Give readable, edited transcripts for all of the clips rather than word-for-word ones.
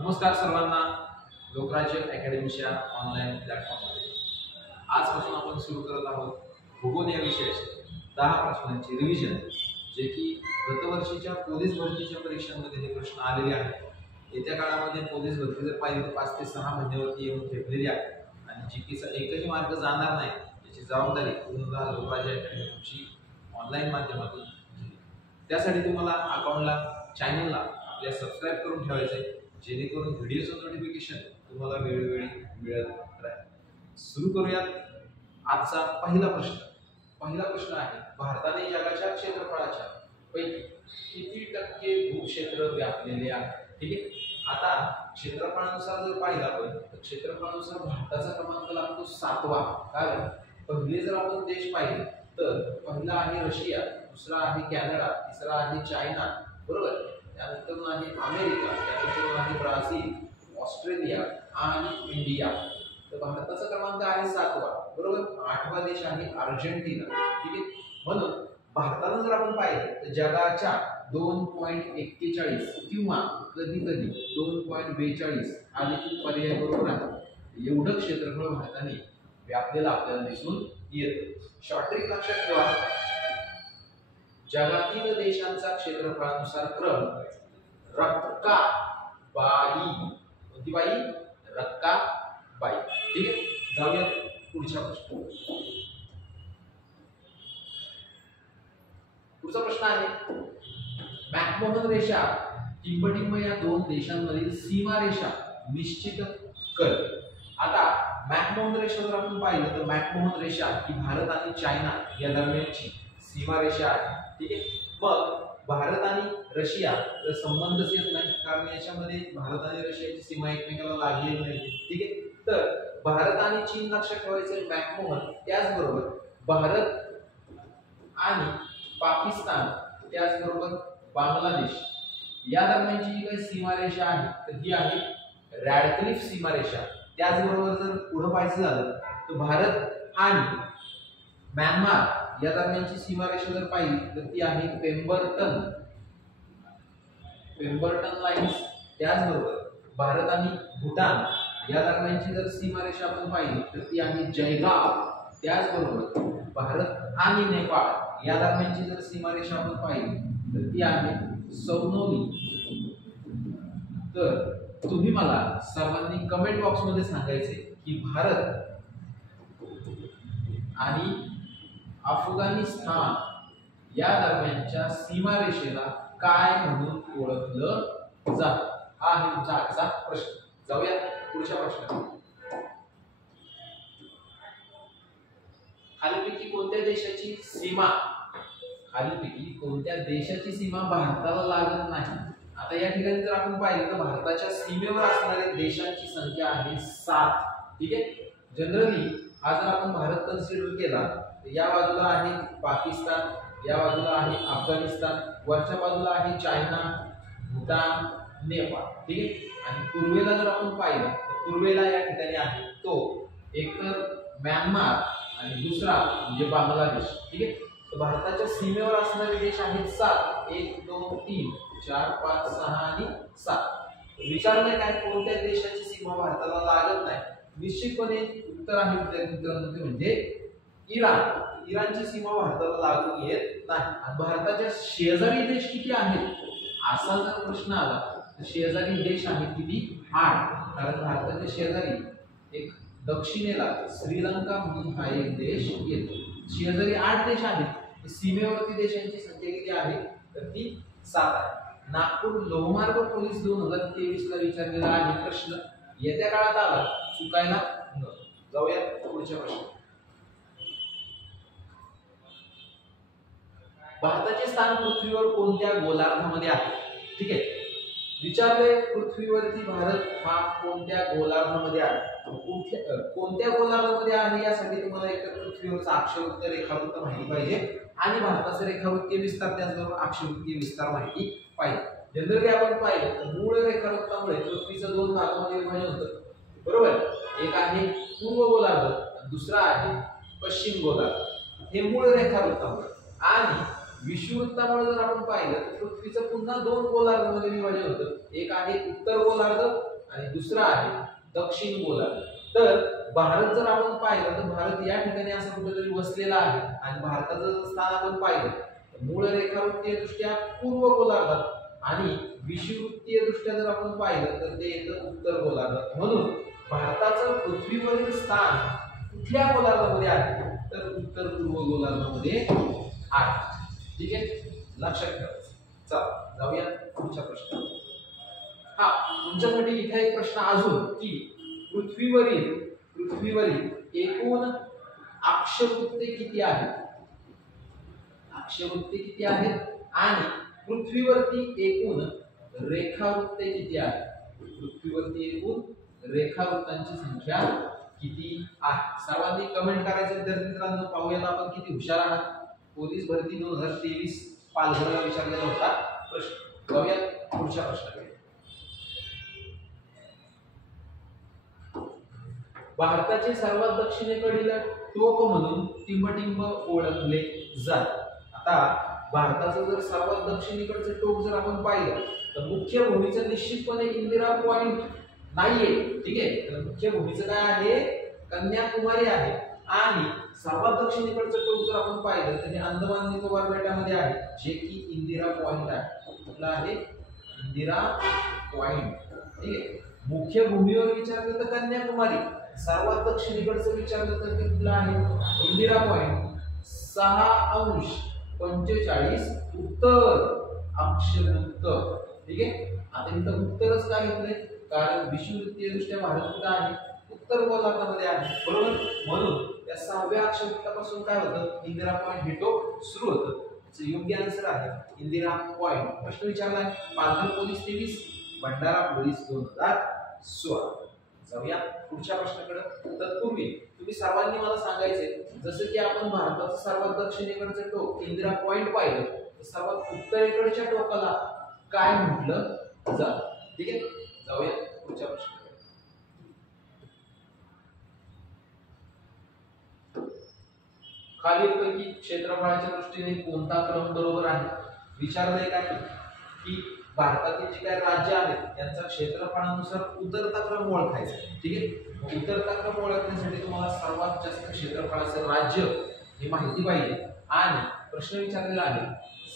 नमस्कार सर्वांना. लोकराज्य अकॅडमीच्या ऑनलाईन प्लॅटफॉर्ममध्ये आजपासून आपण सुरू करत आहोत भूगोल या विषयाचे 10 प्रश्नांची रिव्हिजन, जे की गतवर्षीच्या पोलीस भरतीच्या परीक्षांमध्ये हे प्रश्न आलेले आहेत. येत्या काळामध्ये पोलीस भरती जर पाहिली तर 5 ते 6 महिन्यावरती येऊन ठेपलेली आहे आणि जीकेचा एकही मार्ग जाणार नाही याची जबाबदारी पूर्णतः लोकराज्य अकॅडमीची ऑनलाईन माध्यमातून घेतली. त्यासाठी तुम्हाला अकाउंटला, चॅनलला आपल्या सबस्क्राईब करून ठेवायचं आहे, जेणेकरून व्हिडिओचं नोटिफिकेशन तुम्हाला वेळोवेळी मिळत राहील. सुरू करूयात आजचा पहिला प्रश्न आहे, भारताने जगाच्या क्षेत्रफळाच्या पैकी किती टक्के भूक्षेत्र व्यापलेले आहे? ठीक आहे. आता क्षेत्रफळानुसार जर पाहिलं आपण तर क्षेत्रफळानुसार भारताचा क्रमांक लागतो 7वा. कारण पहिले जर आपण देश पाहिले तर पहिला आहे रशिया, दुसरा आहे कॅनडा, तिसरा आहे चायना, बरोबर. त्यानंतर आहे अमेरिका, त्यानंतर आहे ब्राझील, ऑस्ट्रेलिया आणि इंडिया. तर भारताचा क्रमांक आहे 7वा, बरोबर. 8वा देश आहे अर्जेंटिना. ठीक आहे. म्हणून भारताला जर आपण पाहिलं तर जगाच्या 2.41 किंवा कधी कधी 2.42 हा देखील पर्याय बरोबर आहे. एवढं क्षेत्रफळ भारताने व्यापलेलं आपल्याला दिसून येतं. शॉर्ट ट्रिक लक्षात ठेवा, जगातील देशांचा क्षेत्रफळानुसार क्रम रक्काबाई. कोणती बाई? रक्काबाई. ठीक आहे. जाऊया पुढच्या प्रश्न. पुढचा प्रश्न आहे, मॅकमोहन रेषा टिंबटिंब या दोन देशांमधील सीमारेषा निश्चित कर. आता मॅकमोहन रेषा जर आपण पाहिलं तर मॅकमोहन रेषा ही भारत आणि चायना या दरम्यानची सीमारेषा आहे. ठीक आहे. मग भारत आणि रशिया तर संबंधच येत नाही, कारण याच्यामध्ये भारत आणि रशियाची सीमा एकमेकाला लागलेली नाही. ठीक आहे. तर भारत आणि चीन लक्षात ठेवायचे मॅकमोहन. त्याचबरोबर भारत आणि पाकिस्तान, त्याचबरोबर बांगलादेश या दरम्यानची जी काही सीमारेषा आहे तर ही आहे रॅडक्लिफ सीमारेषा. त्याचबरोबर जर पुढे पाहायचं झालं तर भारत आणि म्यानमार या दरम्यानची सीमारेषा जर पाहिली तर ती आहे पेम्बर्टन लाईन्स. त्याचबरोबर भारत आणि भूटान या दरम्यानची जर सीमारेषा आपण पाहिली तर ती आहे जयगाव. त्याचबरोबर भारत आणि नेपाळ या दरम्यानची जर सीमारेषा आपण पाहिली तर ती आहे सौनोली. तर तुम्ही मला सर्वांनी कमेंट बॉक्स मध्ये सांगायचे की भारत आणि अफगाणिस्तान या दरम्यानच्या सीमारेषेला काय म्हणून ओळखलं जातं? हा आहे तुमचा आजचा प्रश्न. जाऊया पुढच्या प्रश्नाकडे. खालीलपैकी कोणत्या देशाची सीमा भारताला लागत नाही? आता या ठिकाणी जर आपण पाहिलं तर भारताच्या सीमेवर असणाऱ्या देशांची संख्या आहे 7. ठीक आहे. जनरली हा जर आपण भारत कन्सिडर केला तर या बाजूला आहे पाकिस्तान, या बाजूला आहे अफगाणिस्तान, वरच्या बाजूला आहे चायना, भूतान, नेपाळ. ठीक आहे. आणि पूर्वेला जर आपण पाहिलं तर पूर्वेला या ठिकाणी आहे तो एकतर म्यानमार आणि दुसरा म्हणजे बांगलादेश. ठीक आहे. तर भारताच्या सीमेवर असणारे देश आहेत 7. 1 2 3 4 5 6 आणि 7. विचारले काय, कोणत्या देशाची सीमा भारताला लागत नाही? निश्चितपणे उत्तर आहे मित्रांनो ते म्हणजे इराण. इराणची सीमा भारताला लागून येत नाही. आणि भारताच्या शेजारी देश किती आहेत असा जर प्रश्न आला तर शेजारी देश आहेत किती? 8. कारण भारताच्या शेजारी एक दक्षिणेला श्रीलंका म्हणून हा एक देश येतो. शेजारी 8 देश आहेत. सीमेवरती देशांची संख्या किती आहे तर ती 7 आहे. नागपूर लोहमार्ग पोलीस 2023 ला विचारलेला आहे प्रश्न. येत्या काळात आला चुकायला नको. जाऊया पुढच्या प्रश्न. भारताचे स्थान पृथ्वीवर कोणत्या गोलार्धामध्ये आहे? ठीक आहे. विचारले पृथ्वीवरती भारत हा कोणत्या गोलार्धामध्ये आहे? कोणत्या गोलार्धामध्ये आहे यासाठी तुम्हाला एक पृथ्वीवरचा अक्षवृत्त रेखावृत्त माहिती पाहिजे आणि भारताचा रेखावृत्तीय विस्तार, त्याचबरोबर अक्षवृत्तीय विस्तार माहिती पाहिजे. जनरली आपण पाहिलं तर मूळ रेखावृत्तामुळे पृथ्वीचं 2 भागामध्ये विभाजन होतं, बरोबर. एक आहे पूर्व गोलार्ध, दुसरा आहे पश्चिम गोलार्ध. हे मूळ रेखावृत्तामुळे. आणि विषुवृत्तामुळे जर आपण पाहिलं तर पृथ्वीचं पुन्हा दोन गोलार्धामध्ये विभाजन होतं. एक आहे उत्तर गोलार्ध आणि दुसरा आहे दक्षिण गोलार्ध. तर भारत जर आपण पाहिलं तर भारत या ठिकाणी असा कुठेतरी वसलेला आहे आणि भारताचं स्थान आपण पाहिलं तर मूळ रेखावृत्तीय दृष्ट्या पूर्व गोलार्धात आणि विषुवृत्तीय दृष्ट्या जर आपण पाहिलं तर ते येतं उत्तर गोलार्धात. म्हणून भारताचं पृथ्वीवरील स्थान कुठल्या गोलार्धामध्ये आहे तर उत्तर पूर्व गोलार्धामध्ये आहे. ठीक आहे, लक्षात ठेवायचं. चला जाऊया पुढच्या प्रश्न. हा तुमच्यासाठी इथे एक प्रश्न अजून की पृथ्वीवरील एकूण अक्षवृत्ते किती आहेत. अक्षवृत्ते किती आहेत आणि पृथ्वीवरती एकूण रेखावृत्ते किती आहेत. पृथ्वीवरती एकूण रेखावृत्तांची संख्या किती आहे. सर्वांनी कमेंट करायचं विद्यार्थी मित्रांनो. पाहूयात आपण किती हुशार आहात. पोलीस भरती 2023 पालघरला विचारलेला होता प्रश्न. जाऊयात पुढच्या प्रश्नाकडे. भारताचे सर्वात दक्षिणेकडील टोक म्हणून टिंबटिंब ओळखले जाते. आता भारताचं जर सर्वात दक्षिणेकडचं टोक जर आपण पाहिलं तर मुख्य भूमीचं निश्चितपणे इंदिरा पॉइंट नाहीये. ठीक आहे, तर मुख्य भूमीचं काय आहे कन्याकुमारी आहे. आणि सर्वात दक्षिणेकडचं टोक जर आपण पाहिलं तर हे अंदमान निकोबार बेटामध्ये आहे जे की इंदिरा पॉइंट आहे. कुठला आहे इंदिरा पॉइंट. ठीक आहे, मुख्य भूमीवर विचारलं तर कन्याकुमारी. सर्वात दक्षिणेकडचं विचारलं तर कुठला आहे इंदिरा पॉइंट. 6°45 उत्तर अक्षवृत्त. ठीक आहे, आता इथं उत्तरच काय घेतलंय कारण विषुवृत्तीय दृष्ट्या भारत कुठे आहे उत्तर गोलार्धामध्ये आहे. बरोबर, म्हणून त्या 6व्या अक्षवृत्तापासून काय होतं इंदिरा पॉइंट हे टोक सुरू होतं. त्याचं योग्य आन्सर आहे इंदिरा पॉइंट. प्रश्न विचारलाय पालघर पोलीस 23 भंडारा पोलीस 2016. जाऊया पुढच्या प्रश्नाकडे. तत्पूर्वी तुम्ही सर्वांनी मला सांगायचे जसं की आपण भारताचं सर्वात दक्षिणेकडचं टोक इंदिरा पॉइंट पाहिलं तर सर्वात उत्तरेकडच्या टोकाला काय म्हटलं जातं. ठीक आहे, जाऊया पुढच्या प्रश्नाकडे. खालीलपैकी क्षेत्रफळाच्या दृष्टीने कोणता क्रम बरोबर आहे. विचारलंय काय की भारतातील जे काही राज्य आहेत त्यांचा क्षेत्रफळानुसार उतरता क्रम ओळखायचा. ठीक आहे, उतरता क्रम ओळखण्यासाठी तुम्हाला सर्वात जास्त क्षेत्रफळाचं राज्य ही माहिती पाहिजे. आणि प्रश्न विचारलेला आहे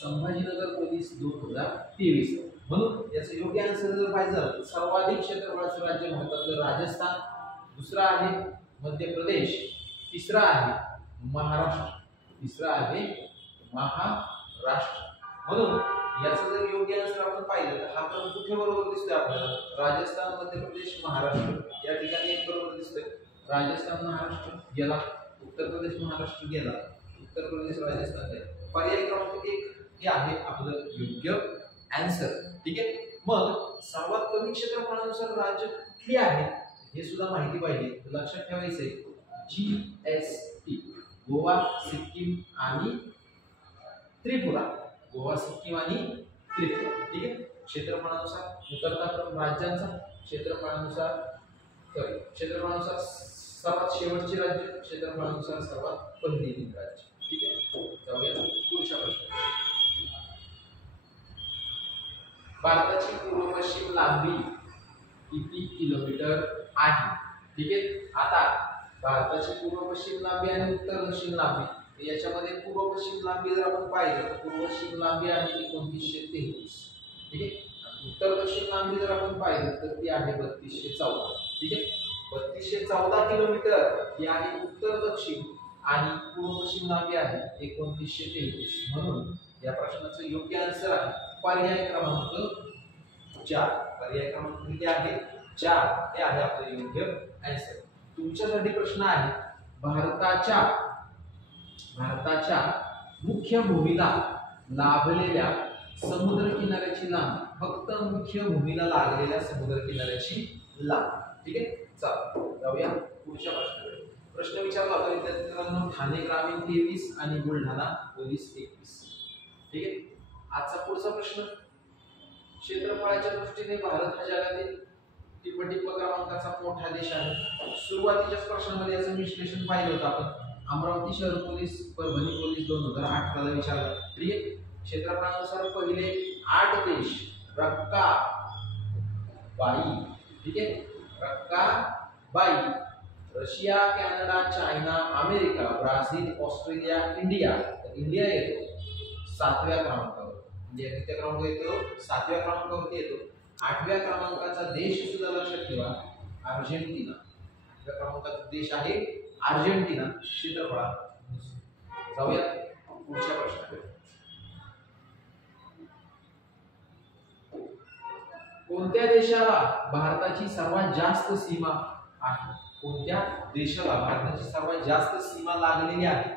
संभाजीनगर पोलीस 2023. म्हणून याचं योग्य आन्सर जर पाहिजे तर सर्वाधिक क्षेत्रफळाचं राज्य भारतातलं राजस्थान, दुसरा आहे मध्य प्रदेश, तिसरा आहे महाराष्ट्र. म्हणून याचं जर योग्य आन्सर आपण पाहिलं तर हा क्रम कुठे बरोबर दिसतोय आपल्याला राजस्थान, मध्य प्रदेश, महाराष्ट्र. या ठिकाणी एक बरोबर दिसतोय राजस्थान महाराष्ट्र गेला, उत्तर प्रदेश महाराष्ट्र गेला, उत्तर प्रदेश राजस्थान गेला. पर्याय क्रमांक 1 हे आहे आपलं योग्य आन्सर. ठीक आहे, मग सर्वात कमी क्षेत्रफळानुसार राज्य कुठली आहे हे सुद्धा माहिती पाहिजे. लक्षात ठेवायचंय GST गोवा, सिक्कीम आणि त्रिपुरा. गोवा, सिक्कीम आणि त्रिपुरा. ठीक आहे, क्षेत्रफळानुसार उतरता क्रम राज्यांचा, क्षेत्रफळानुसार सर्वात शेवटचे राज्य, क्षेत्रफळानुसार सर्वात पहिली राज्य. ठीक आहे, जाऊया पुढच्या प्रश्नाकडे. भारताची पूर्व पश्चिम लांबी किती किलोमीटर आहे. ठीक आहे, आता भारताची पूर्व पश्चिम लांबी आणि उत्तर दक्षिण लांबी याच्यामध्ये पूर्व पश्चिम लांबी जर आपण पाहिलं तर पूर्व पश्चिम लांबी आहे 2933. ठीक आहे, उत्तर दक्षिण लांबी जर आपण पाहिलं तर ती आहे 3214. ठीक आहे, 3214 किलोमीटर ही आहे उत्तर दक्षिण आणि पूर्व पश्चिम लांबी आहे 2933. म्हणून या प्रश्नाचं योग्य आन्सर आहे पर्याय क्रमांक 4. पर्याय क्रमांक किती आहे 4 हे आहे आपलं योग्य आन्सर. तुमच्यासाठी प्रश्न आहे भारताच्या मुख्य भूमीला लाभलेल्या समुद्र किनाऱ्याची लांबी. फक्त मुख्य भूमीला लागलेल्या समुद्र किनाऱ्याची लांबी. ठीक आहे, चला जाऊया पुढच्या प्रश्नाकडे. प्रश्न विचारला होता विद्यार्थ्यांनो ठाणे ग्रामीण 23 आणि बुलढाणा पोलीस 21. ठीक आहे, आजचा पुढचा प्रश्न. क्षेत्रफळाच्या दृष्टीने भारत हा जगातील टिंबटिंब क्रमांकाचा मोठा देश आहे. सुरुवातीच्या प्रश्नामध्ये याचं विश्लेषण पाहिलं होतं आपण. अमरावती शहर पोलीस, परभणी पोलीस 2018 ला विचारलं. ठीक आहे. क्षेत्रफळानुसार पहिले 8 देश रक्का बाई, ठीक आहे, रक्का बाई, Russia, Canada, China, America, Brazil, Australia, India. तर इंडिया येतो 7व्या क्रमांकावर. इंडिया किती क्रमांक येतो? 7व्या क्रमांकावरती येतो. 8व्या क्रमांकाचा देश सुद्धा लक्षात ठेवा, अर्जेंटिना. 8व्या क्रमांकाचा देश आहे अर्जेंटिना क्षेत्रफळात. जाऊया पुढच्या प्रश्नाकडे. कोणत्या देशाला भारताची सर्वात जास्त सीमा आहे? कोणत्या देशाला भारताची सर्वात जास्त सीमा लागलेली आहे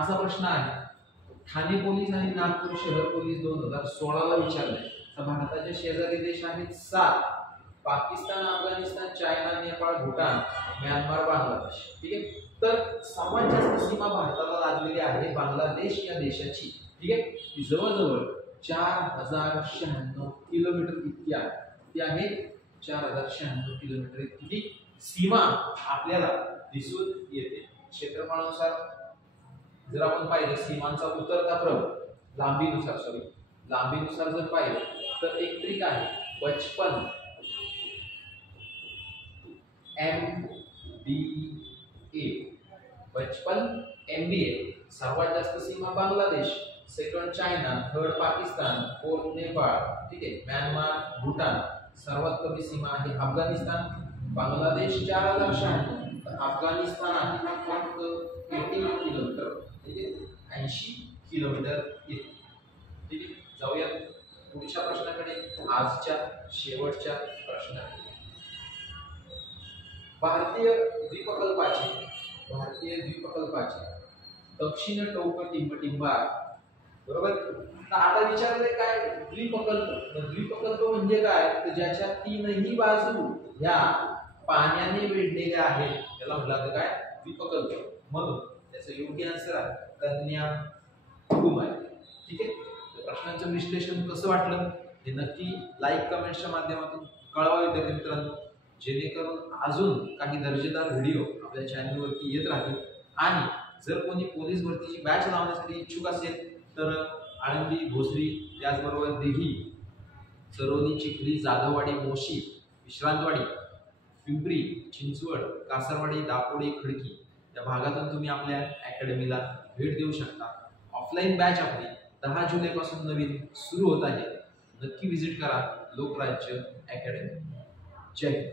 असा प्रश्न आहे. ठाणे पोलीस आणि नागपूर शहर पोलीस 2016 ला विचारले. तर भारताचे शेजारी देश आहेत 7: पाकिस्तान, अफगाणिस्तान, चायना, नेपाळ, भूटान, म्यानमार, बांगलादेश. ठीक आहे. तर सर्वात जास्त सीमा भारताला लागलेली आहे बांगलादेश या देशाची. ठीक आहे. ती जवळजवळ 4096 किलोमीटर इतकी आहे. ती आहे 4096 किलोमीटर इतकी सीमा आपल्याला दिसून येते. क्षेत्रफळानुसार जर आपण पाहिलं सीमांचा उतरता क्रम लांबीनुसार जर पाहिलं तर एक ट्रिक आहे 55 MBA. 55 MBA. सर्वात जास्त सीमा Bangladesh, second China, third Pakistan, fourth Nepal, ठीक आहे, म्यानमार, भूटान. सर्वात कमी सीमा आहे अफगाणिस्तान. बांगलादेश 4096, तर अफगाणिस्तान आहे फक्त 80 किलोमीटर. ठीक आहे, 80 किलोमीटर येते. ठीक आहे. जाऊया पुढच्या प्रश्नाकडे, आजच्या शेवटच्या प्रश्नाकडे. भारतीय द्वीपकल्पाचे दक्षिण टोक टिंबटिंब आहे. बरोबर. तर आता विचारले काय द्वीपकल्प म्हणजे काय? तर ज्याच्या तीनही बाजू ह्या पाण्याने वेढलेल्या आहेत त्याला म्हटलं काय? द्वीपकल्प. म्हणून त्याचं योग्य आन्सर आहे कन्याकुमारी. ठीक आहे. प्रश्नांचं विश्लेषण कसं वाटलं हे नक्की लाईक कमेंट्सच्या माध्यमातून कळवा विद्यार्थी मित्रांनो, जेणेकरून अजून काही दर्जेदार व्हिडिओ आपल्या चॅनलवरती येत राहतील. आणि जर कोणी पोलीस भरतीची बॅच लावण्यासाठी इच्छुक असेल तर आळंदी, भोसरी, त्याचबरोबर देही, सरोनी, चिखली, जाधववाडी, मोशी, विश्रांतवाडी, पिंपरी, चिंचवड, कासारवाडी, दापोडी, खडकी या भागातून तुम्ही आपल्या अकॅडमीला भेट देऊ शकता. ऑफलाईन बॅच आपली 10 जुलै पासून नवीन सुरू होत आहे. नक्की विजिट करा लोकराज्य अकॅडमी. जय हिंद.